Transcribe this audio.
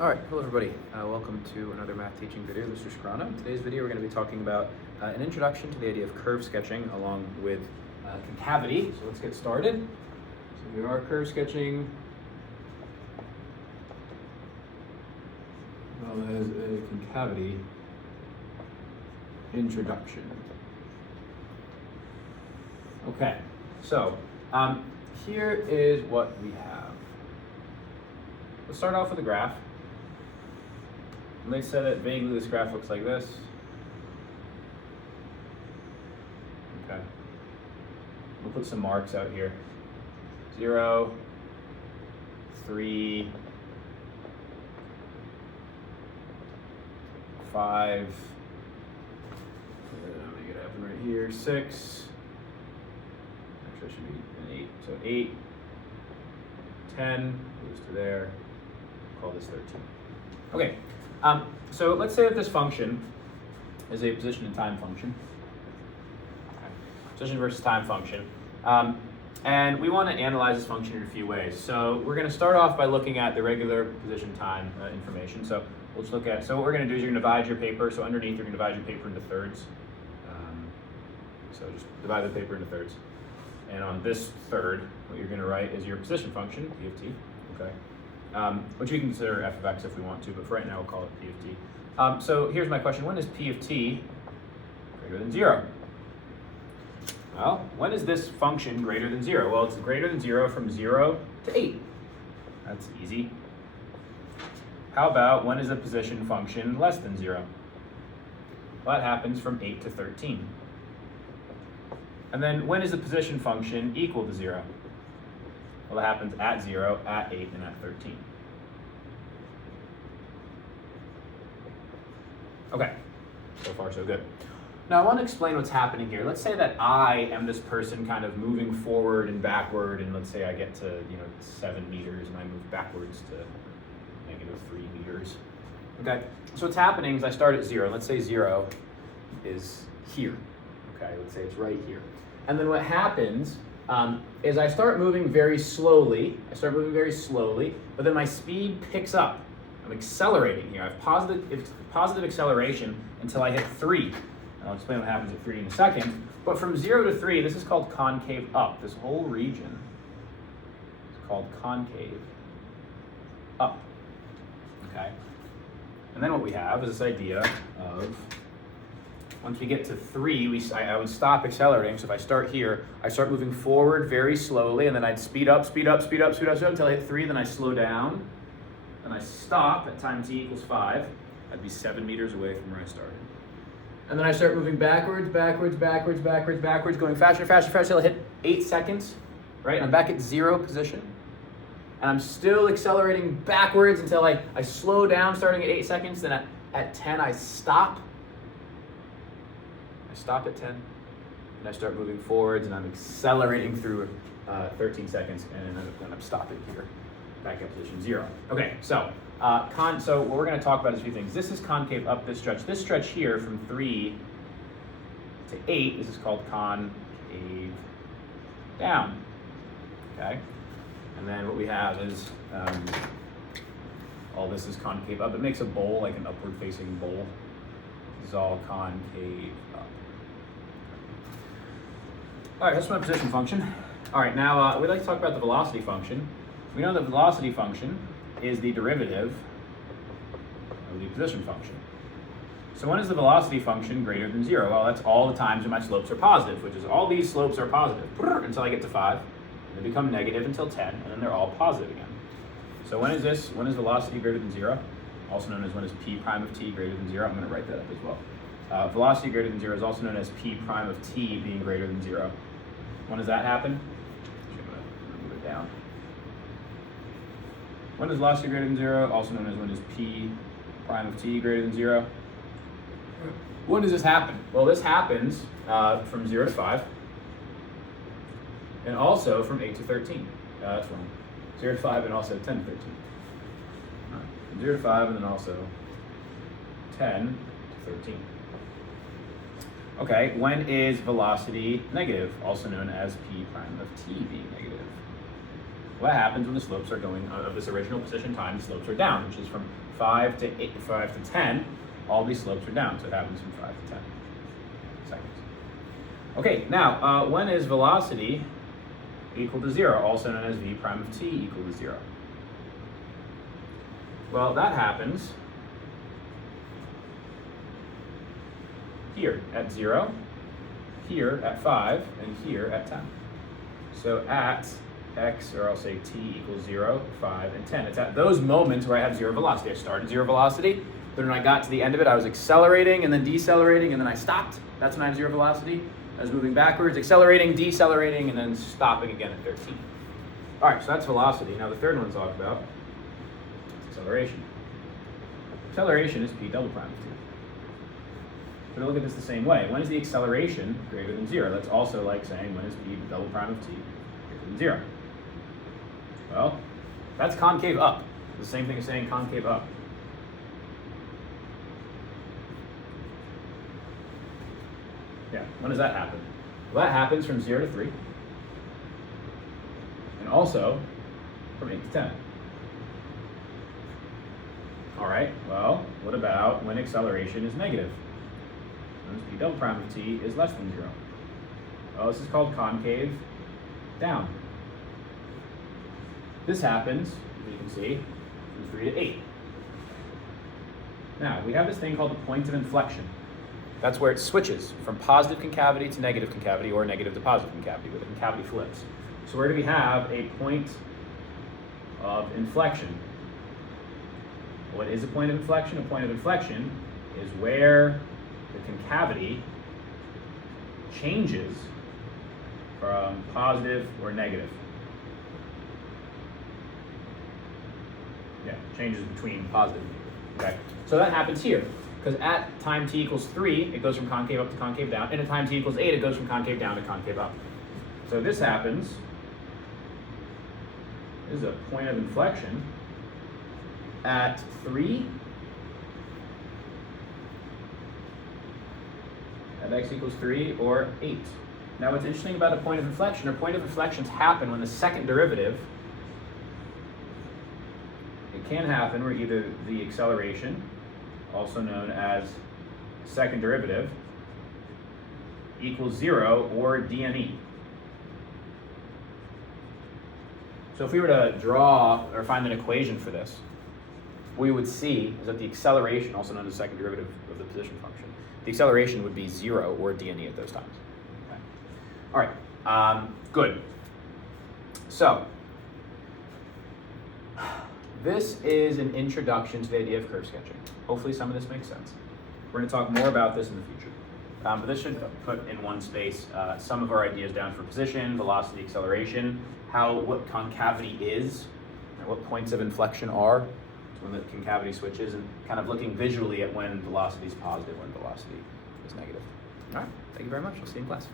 All right, hello everybody. Welcome to another math teaching video. Mr. Shkrana. In today's video, we're going to be talking about an introduction to the idea of curve sketching along with concavity. So let's get started. So here are curve sketching. Well, as a concavity introduction. Okay, so here is what we have. Let's start off with a graph. And they said that vaguely this graph looks like this. Okay. We'll put some marks out here. 0, 3, 5. I'll make it happen right here. 6. Actually, it should be an 8. So 8, 10 goes to there. Call this 13. Okay. So let's say that this function is a position and time function. Okay. Position versus time function. And we want to analyze this function in a few ways. So we're going to start off by looking at the regular position time information. So we'll just look at, so what we're going to do is you're going to divide your paper. So underneath you're going to divide your paper into thirds. So just divide the paper into thirds. And on this third, what you're going to write is your position function, p of t. Okay. Which we can consider f of x if we want to, but for right now we'll call it p of t. So here's my question: when is p of t greater than 0? Well, when is this function greater than 0? Well, it's greater than 0 from 0 to 8. That's easy. How about when is the position function less than 0? Well, that happens from 8 to 13. And then when is the position function equal to 0? Well, that happens at 0, at 8, and at 13. Okay, so far so good. Now I want to explain what's happening here. Let's say that I am this person kind of moving forward and backward, and let's say I get to 7 meters and I move backwards to -3 meters. Okay, so what's happening is I start at 0. Let's say 0 is here. Okay, let's say it's right here. And then what happens is I start moving very slowly. But then my speed picks up. I'm accelerating here. I have positive acceleration until I hit 3. And I'll explain what happens at 3 in a second. But from 0 to 3, this is called concave up. This whole region is called concave up. Okay? And then what we have is this idea of, once we get to 3, I would stop accelerating. So if I start here, I start moving forward very slowly, and then I'd speed up until I hit 3, then I slow down, and I stop at time t equals 5. I'd be 7 meters away from where I started. And then I start moving backwards, going faster till I hit 8 seconds, right? And I'm back at 0 position. And I'm still accelerating backwards until I slow down starting at 8 seconds, then at 10 I stop. I stop at 10, and I start moving forwards, and I'm accelerating through 13 seconds, and then I'm stopping here, back at position 0. Okay, so so what we're going to talk about is a few things. This is concave up, this stretch. This stretch here from 3 to 8, this is called concave down. Okay, and then what we have is all this is concave up. It makes a bowl, like an upward-facing bowl. This is all concave up. All right, that's my position function. All right, now we'd like to talk about the velocity function. We know the velocity function is the derivative of the position function. So when is the velocity function greater than 0? Well, that's all the times when my slopes are positive, which is all these slopes are positive until I get to 5. They become negative until 10, and then they're all positive again. So when is velocity greater than 0? Also known as when is p prime of t greater than 0? I'm going to write that up as well. Velocity greater than 0 is also known as p prime of t being greater than 0. When does that happen? I'm going to move it down. When is velocity greater than 0? Also known as when is p prime of t greater than 0. When does this happen? Well, this happens from 0 to 5, and also from 8 to 13. That's wrong. 0 to 5 and also 10 to 13. From 0 to 5 and then also 10 to 13. Okay, when is velocity negative, also known as p prime of t being negative? what happens when the slopes are going, of this original position time, the slopes are down, which is from 5 to 10, all these slopes are down, so it happens from 5 to 10 seconds. Okay, now, when is velocity equal to 0, also known as v prime of t equal to 0? Well, that happens here at 0, here at 5, and here at 10. So at x, or I'll say t equals 0, 5, and 10. It's at those moments where I have 0 velocity. I started 0 velocity, but when I got to the end of it, I was accelerating and then decelerating, and then I stopped. That's when I have 0 velocity. I was moving backwards, accelerating, decelerating, and then stopping again at 13. All right, so that's velocity. Now the third one to talk about is acceleration. Acceleration is p double prime of t. But look at this the same way. When is the acceleration greater than 0? That's also like saying, when is p double prime of t greater than 0? Well, that's concave up. The same thing as saying concave up. Yeah, when does that happen? Well, that happens from 0 to 3. And also from 8 to 10. All right, well, what about when acceleration is negative? When p double prime of t is less than 0? Well, this is called concave down. This happens, as you can see, from 3 to 8. Now, we have this thing called the point of inflection. That's where it switches from positive concavity to negative concavity, or negative to positive concavity, where the concavity flips. So where do we have a point of inflection? What is a point of inflection? A point of inflection is where the concavity changes from positive or negative. Yeah, changes between positive and negative. Okay, so that happens here. Because at time t equals 3, it goes from concave up to concave down, and at time t equals 8, it goes from concave down to concave up. So this happens, this is a point of inflection, at 3, at x equals 3, or 8. Now what's interesting about a point of inflection, or point of inflections happen when the second derivative, it can happen where either the acceleration, also known as second derivative, equals 0 or dne. So if we were to draw or find an equation for this, what we would see is that the acceleration, also known as second derivative of the position function, the acceleration would be 0 or dne at those times. Okay. All right, good. So this is an introduction to the idea of curve sketching. Hopefully some of this makes sense. We're going to talk more about this in the future. But this should put in one space some of our ideas down for position, velocity, acceleration, what concavity is, and what points of inflection are when the concavity switches, and kind of looking visually at when velocity is positive, when velocity is negative. All right, thank you very much. I'll see you in class.